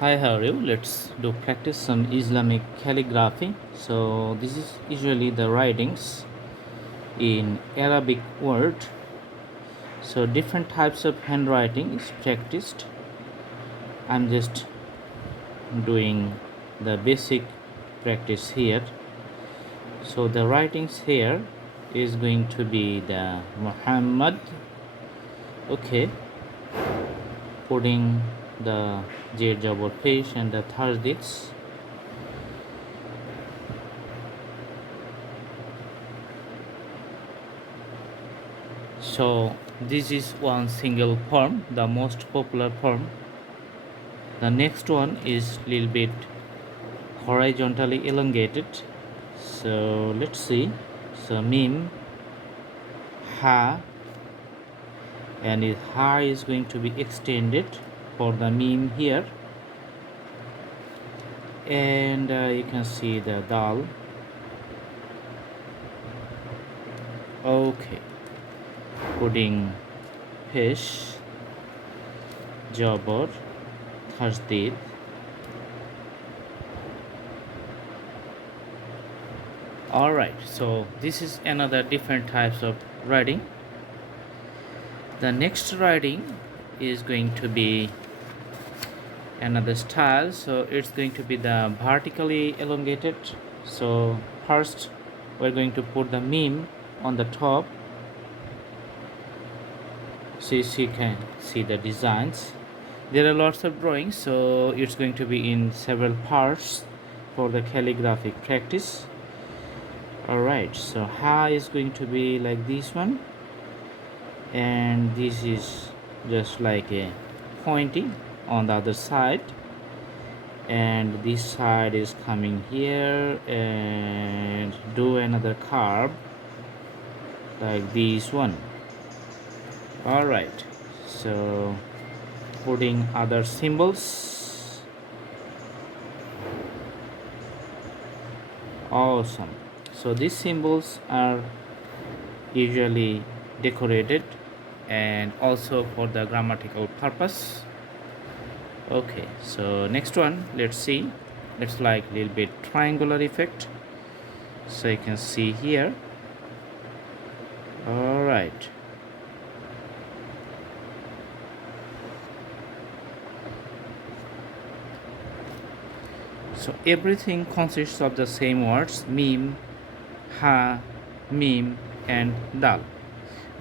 Hi, how are you? Let's do practice some Islamic calligraphy. So this is usually the writings in Arabic word. So different types of handwriting is practiced. I'm just doing the basic practice here. So the writings here is going to be the Muhammad. Okay, putting the J jabot fish and the Thajdits. So this is one single form, the most popular form. The next one is little bit horizontally elongated. So let's see. So mim, ha, and ha is going to be extended for the mim here, and you can see the dal. Okay, putting fish, jabor, tasdid. Alright, so this is another different types of writing. The next writing is going to be another style, so it's going to be the vertically elongated. So first we're going to put the meme on the top, so you can see the designs. There are lots of drawings, so it's going to be in several parts for the calligraphic practice. Alright, so ha is going to be like this one, and this is just like a pointing on the other side, and this side is coming here and do another curve like this one. Alright, so putting other symbols. Awesome. So these symbols are usually decorated and also for the grammatical purpose. Okay, so next one, let's see. It's like a little bit triangular effect, so you can see here. All right, so everything consists of the same words mim, ha, mim, and dal,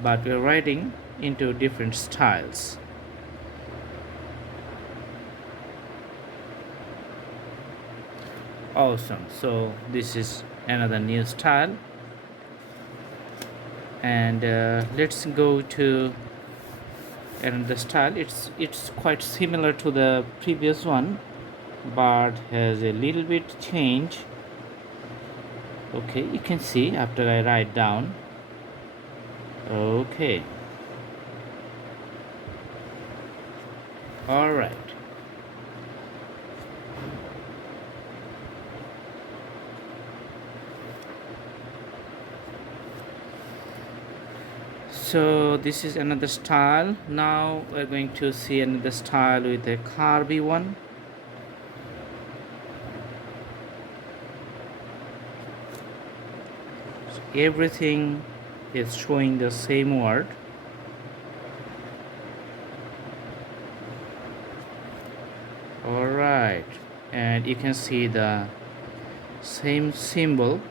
but we're writing into different styles. Awesome. So this is another new style, and let's go to another style. It's quite similar to the previous one, but has a little bit change. Okay, you can see after I write down. Okay, all right. So this is another style. Now we're going to see another style with a curvy one. So everything is showing the same word. All right, and you can see the same symbol.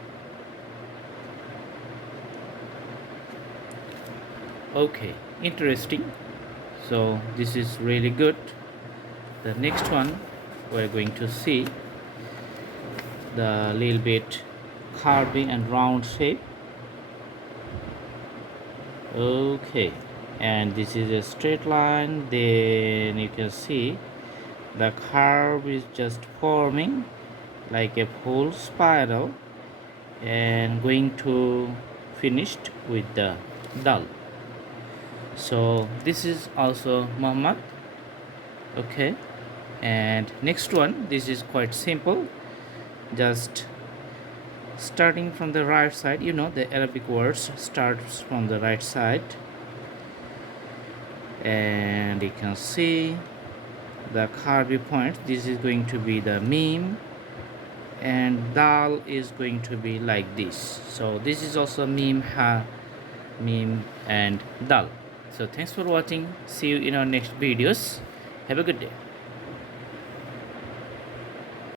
Okay, interesting. So this is really good. The next one we're going to see the little bit curvy and round shape. Okay, and this is a straight line. Then you can see the curve is just forming like a full spiral and going to finished with the dal. So this is also Muhammad. Okay, and next one, this is quite simple, just starting from the right side. You know, the Arabic words starts from the right side, and you can see the curvy point. This is going to be the meme, and dal is going to be like this. So this is also meme, ha, meme, and dal. So thanks for watching. See you in our next videos. Have a good day.